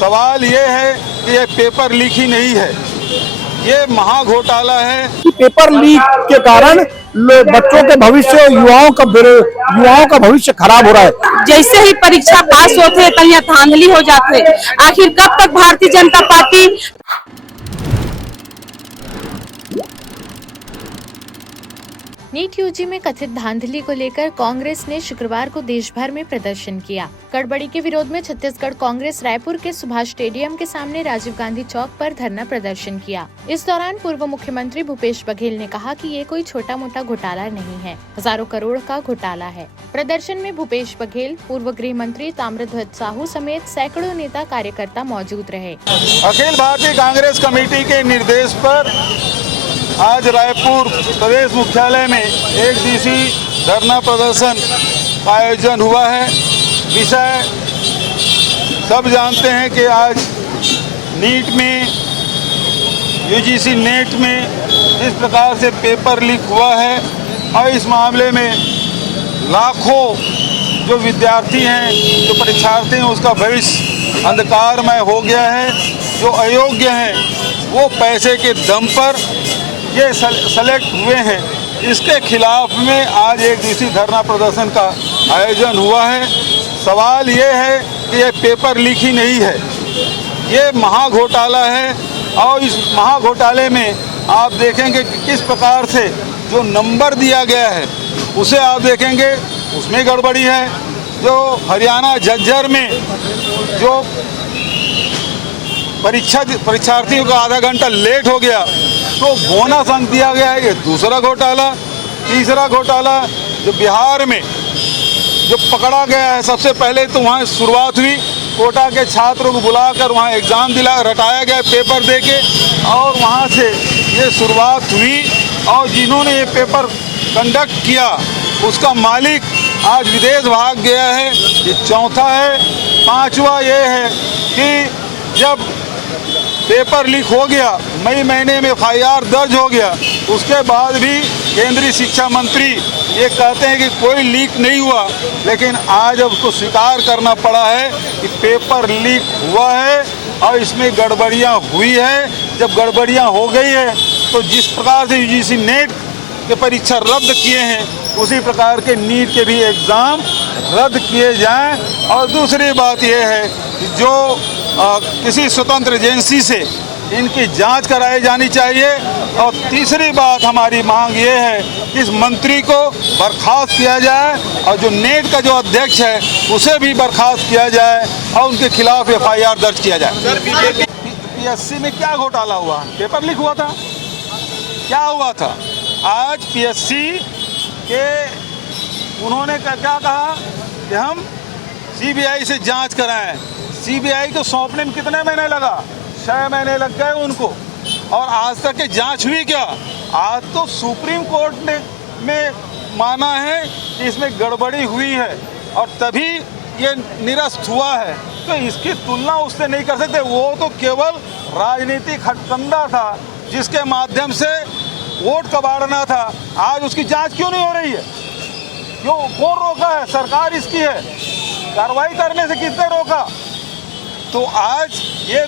सवाल ये है कि ये पेपर लीक ही नहीं है, ये महाघोटाला है। कि पेपर लीक के कारण बच्चों के भविष्य, युवाओं का भविष्य खराब हो रहा है। जैसे ही परीक्षा पास होते हैं कहीं धांधली हो जाते। आखिर कब तक Bharatiya Janata party NEET UG में कथित धांधली को लेकर कांग्रेस ने शुक्रवार को देश भर में प्रदर्शन किया। गड़बड़ी के विरोध में छत्तीसगढ़ कांग्रेस रायपुर के सुभाष स्टेडियम के सामने राजीव गांधी चौक पर धरना प्रदर्शन किया। इस दौरान पूर्व मुख्यमंत्री भूपेश बघेल ने कहा कि ये कोई छोटा मोटा घोटाला नहीं है, हजारों करोड़ का घोटाला है। प्रदर्शन में भूपेश बघेल, पूर्व गृह मंत्री ताम्रध्वज साहू समेत सैकड़ों नेता कार्यकर्ता मौजूद रहे। अखिल भारतीय कांग्रेस कमेटी के निर्देश पर आज रायपुर प्रदेश मुख्यालय में एक दिवसीय धरना प्रदर्शन का आयोजन हुआ है। विषय सब जानते हैं कि आज नीट में, यूजीसी नेट में जिस प्रकार से पेपर लीक हुआ है और इस मामले में लाखों जो विद्यार्थी हैं, जो परीक्षार्थी हैं, उसका भविष्य अंधकारमय हो गया है। जो अयोग्य हैं वो पैसे के दम पर ये सेलेक्ट हुए हैं। इसके खिलाफ में आज एक दिवसीय धरना प्रदर्शन का आयोजन हुआ है। सवाल ये है कि ये पेपर लीक ही नहीं है, ये महाघोटाला है। और इस महाघोटाले में आप देखेंगे कि किस प्रकार से जो नंबर दिया गया है उसे आप देखेंगे, उसमें गड़बड़ी है। जो हरियाणा झज्जर में जो परीक्षार्थियों का आधा घंटा लेट हो गया तो बोनस अंक दिया गया है, ये दूसरा घोटाला। तीसरा घोटाला जो बिहार में जो पकड़ा गया है, सबसे पहले तो वहाँ शुरुआत हुई, कोटा के छात्रों को बुलाकर वहाँ एग्ज़ाम रटाया गया पेपर देके, और वहाँ से ये शुरुआत हुई। और जिन्होंने ये पेपर कंडक्ट किया उसका मालिक आज विदेश भाग गया है, ये चौथा है। पांचवा ये है कि जब पेपर लीक हो गया, मई महीने में FIR दर्ज हो गया, उसके बाद भी केंद्रीय शिक्षा मंत्री ये कहते हैं कि कोई लीक नहीं हुआ, लेकिन आज अब उसको स्वीकार करना पड़ा है कि पेपर लीक हुआ है और इसमें गड़बड़ियां हुई है। जब गड़बड़ियां हो गई है तो जिस प्रकार से यूजीसी नेट के परीक्षा रद्द किए हैं, उसी प्रकार के नीट के भी एग्ज़ाम रद्द किए जाएं। और दूसरी बात यह है कि जो किसी स्वतंत्र एजेंसी से इनकी जांच कराई जानी चाहिए। और तीसरी बात हमारी मांग ये है कि इस मंत्री को बर्खास्त किया जाए और जो नेट का जो अध्यक्ष है उसे भी बर्खास्त किया जाए और उनके खिलाफ FIR दर्ज किया जाए। PSC में क्या घोटाला हुआ? पेपर लीक हुआ था। क्या हुआ था? आज PSC के उन्होंने क्या कहा कि हम CBI से जांच कराएं। CBI को सौंपने में कितने महीने लगा? 6 महीने लग गए उनको, और आज तक की जांच हुई क्या? आज तो सुप्रीम कोर्ट ने में माना है कि इसमें गड़बड़ी हुई है और तभी ये निरस्त हुआ है। तो इसकी तुलना उससे नहीं कर सकते। वो तो केवल राजनीतिक हथकंडा था जिसके माध्यम से वोट कबाड़ना था। आज उसकी जांच क्यों नहीं हो रही है? क्यों? कौन रोका है? सरकार इसकी है। कार्रवाई करने से किसने रोका? तो आज ये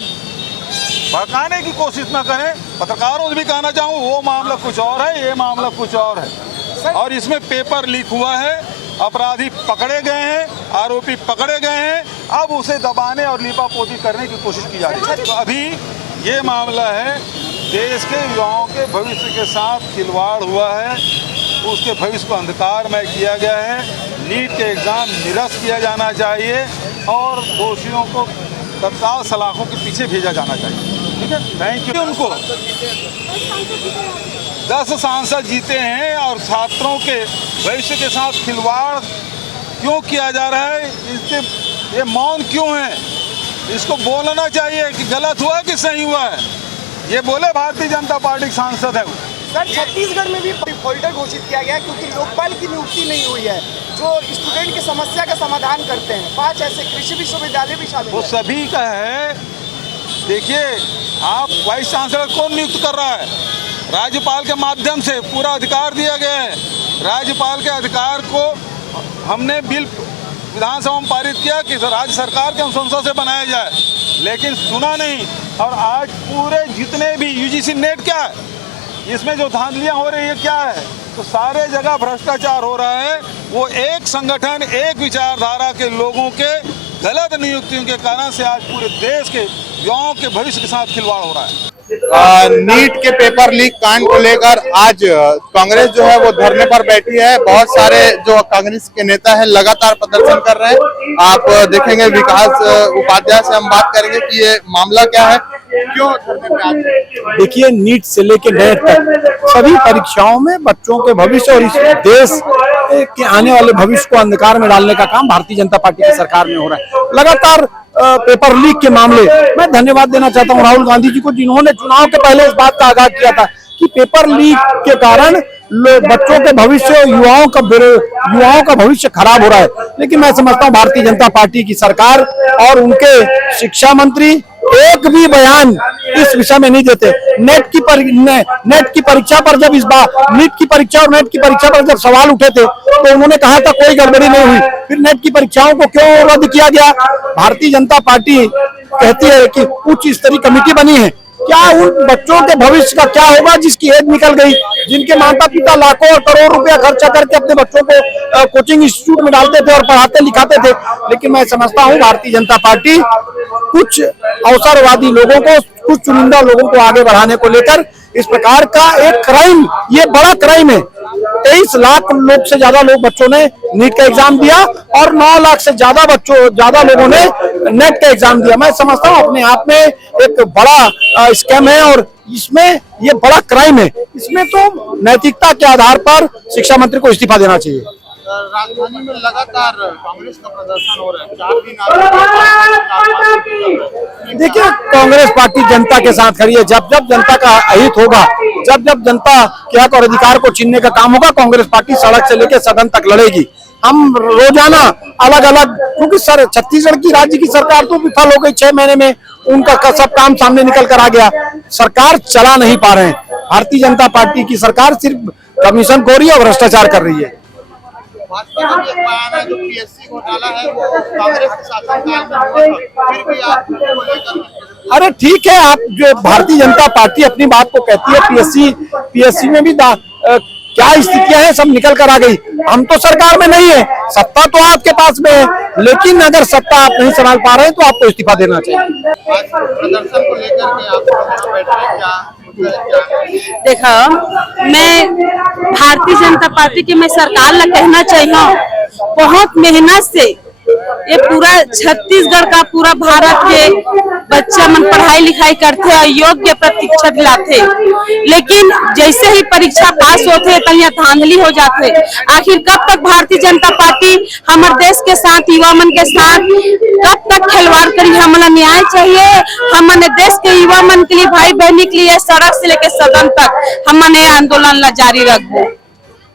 भड़काने की कोशिश न करें। पत्रकारों से भी कहना चाहूँ, वो मामला कुछ और है, ये मामला कुछ और है। और इसमें पेपर लीक हुआ है, अपराधी पकड़े गए हैं, आरोपी पकड़े गए हैं। अब उसे दबाने और लीपापोती करने की कोशिश की जा रही है। तो अभी ये मामला है, देश के युवाओं के भविष्य के साथ खिलवाड़ हुआ है, उसके भविष्य को अंधकारमय किया गया है। नीट के एग्ज़ाम निरस्त किया जाना चाहिए और दोषियों को तत्काल सलाखों के पीछे भेजा जाना चाहिए। ठीक है, थैंक यू। उनको 10 सांसद जीते हैं और छात्रों के भविष्य के साथ खिलवाड़ क्यों किया जा रहा है? इसके ये मौन क्यों है? इसको बोलना चाहिए कि गलत हुआ कि सही हुआ है। ये बोले भारतीय जनता पार्टी के सांसद है। सर, छत्तीसगढ़ में भी फोल्डर घोषित किया गया क्योंकि लोकपाल की नियुक्ति नहीं हुई है जो स्टूडेंट की समस्या का समाधान करते हैं। 5 ऐसे कृषि विश्वविद्यालय भी शामिल, वो सभी का है। देखिए, आप वाइस चांसलर कौन नियुक्त कर रहा है? राज्यपाल के माध्यम से पूरा अधिकार दिया गया है। राज्यपाल के अधिकार को हमने बिल विधानसभा में पारित किया कि राज्य सरकार के अनुशंसा से बनाया जाए, लेकिन सुना नहीं। और आज पूरे जितने भी यूजीसी नेट क्या है, इसमें जो धांधलियां हो रही है क्या है, तो सारे जगह भ्रष्टाचार हो रहा है। वो एक संगठन, एक विचारधारा के लोगों के गलत नियुक्तियों के कारण से आज पूरे देश के युवाओं के भविष्य के साथ खिलवाड़ हो रहा है। नीट के पेपर लीक कांड को लेकर आज कांग्रेस जो है वो धरने पर बैठी है। बहुत सारे जो कांग्रेस के नेता हैं लगातार प्रदर्शन कर रहे हैं। आप देखेंगे विकास उपाध्याय से हम बात करेंगे कि ये मामला क्या है, क्यों धरने पे आए हैं। देखिए, नीट से लेकर नेट तक सभी परीक्षाओं में बच्चों के भविष्य और इस देश के आने वाले भविष्य को अंधकार में डालने का काम भारतीय जनता पार्टी की सरकार में हो रहा है। लगातार पेपर लीक के मामले, मैं धन्यवाद देना चाहता हूं राहुल गांधी जी को, जिन्होंने चुनाव के पहले इस बात का आगाह किया था कि पेपर लीक के कारण बच्चों के भविष्य, युवाओं का भविष्य खराब हो रहा है। लेकिन मैं समझता हूं भारतीय जनता पार्टी की सरकार और उनके शिक्षा मंत्री एक भी बयान इस विषय में नहीं देते। नेट की परीक्षा पर जब इस बार नीट की परीक्षा और नेट की परीक्षा पर जब सवाल उठे थे तो उन्होंने कहा था कोई गड़बड़ी नहीं हुई। फिर नेट की परीक्षाओं को क्यों रद्द किया गया? भारतीय जनता पार्टी कहती है कि उच्च स्तरीय कमेटी बनी है। क्या उन बच्चों के भविष्य का क्या होगा जिसकी एज निकल गई, जिनके माता पिता लाखों और करोड़ों रुपया खर्चा करके अपने बच्चों को कोचिंग इंस्टीट्यूट में डालते थे और पढ़ाते लिखाते थे। लेकिन मैं समझता हूं भारतीय जनता पार्टी कुछ अवसरवादी लोगों को, कुछ चुनिंदा लोगों को आगे बढ़ाने को लेकर इस प्रकार का एक क्राइम, ये बड़ा क्राइम है। 23 लाख लोग से ज्यादा बच्चों ने नीट का एग्जाम दिया और 9 लाख से ज्यादा लोगों ने नेट का एग्जाम दिया। मैं समझता हूँ अपने आप में एक बड़ा स्कैम है और इसमें ये बड़ा क्राइम है। इसमें तो नैतिकता के आधार पर शिक्षा मंत्री को इस्तीफा देना चाहिए। राजधानी में लगातार कांग्रेस का प्रदर्शन हो रहा है, 4 दिन देखिए, कांग्रेस पार्टी जनता के साथ खड़ी है। जब जब जनता का अहित होगा, जब जब जनता के हक और अधिकार को छीनने का काम होगा, कांग्रेस पार्टी सड़क से लेकर सदन तक लड़ेगी। हम रोजाना अलग अलग, क्योंकि छत्तीसगढ़ की राज्य की सरकार तो विफल हो गई 6 महीने में, उनका सब काम सामने निकल कर आ गया। सरकार चला नहीं पा रहे हैं। भारतीय जनता पार्टी की सरकार सिर्फ कमीशन खोरी और भ्रष्टाचार कर रही है। भाजपा का भी एक बयान है जो पीएससी घोटाला है वो कांग्रेस के शासनकाल में हुआ था, फिर भी आप उसको लेकर। अरे ठीक है, आप जो भारतीय जनता पार्टी अपनी बात को कहती है, पीएससी में भी क्या स्थितियां हैं सब निकल कर आ गई। हम तो सरकार में नहीं है, सत्ता तो आपके पास में है, लेकिन अगर सत्ता आप नहीं संभाल पा रहे हैं तो आपको इस्तीफा देना चाहिए। आज प्रदर्शन को लेकर के आप बैठ रहे क्या? देखो, मैं भारतीय जनता पार्टी की मैं सरकार ला कहना चाहिए, बहुत मेहनत से ये पूरा छत्तीसगढ़ का पूरा भारत के बच्चा मन पढ़ाई लिखाई करते और योग्य प्रतीक्षा दिलाते, लेकिन जैसे ही परीक्षा पास होते तहिया धांधली हो जाते। आखिर कब तक भारतीय जनता पार्टी हमारे देश के साथ, युवा मन के साथ कब तक खिलवाड़ करी? हमारा न्याय चाहिए। हमारे देश के युवा मन के लिए, भाई बहनी के लिए सड़क से लेकर सदन तक हमने आंदोलन ला जारी रखबो।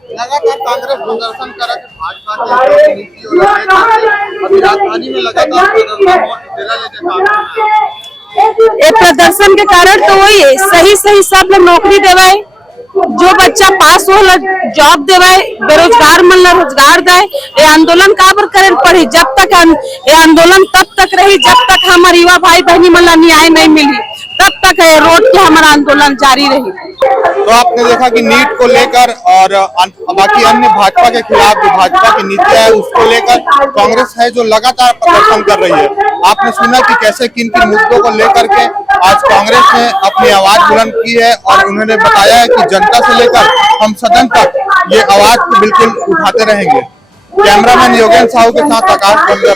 लगातार कांग्रेस प्रदर्शन कर रही है, भाजपा की नीति और अभी राजधानी में लगातार ये प्रदर्शन के कारण तो वही है, सही सब लोग नौकरी देवे, जो बच्चा पास हो जॉब देवे, बेरोजगार मन ला रोजगार दे। ये आंदोलन काबर करे पड़ी? जब तक ये आंदोलन तब तक रही जब तक हमारे युवा भाई बहनी मन ला न्याय नहीं मिली, तब तक रोड के हमारा आंदोलन जारी रही। तो आपने देखा कि नीट को लेकर और बाकी अन्य भाजपा के खिलाफ जो भाजपा की नीति है उसको लेकर कांग्रेस है जो लगातार प्रदर्शन कर रही है। आपने सुना कि कैसे किन किन मुद्दों को लेकर के आज कांग्रेस ने अपनी आवाज बुलंद की है और उन्होंने बताया है कि जनता से लेकर हम सदन तक ये आवाज को बिल्कुल उठाते रहेंगे। कैमरामैन योगेंद्र साहू के साथ आकाश बंदर।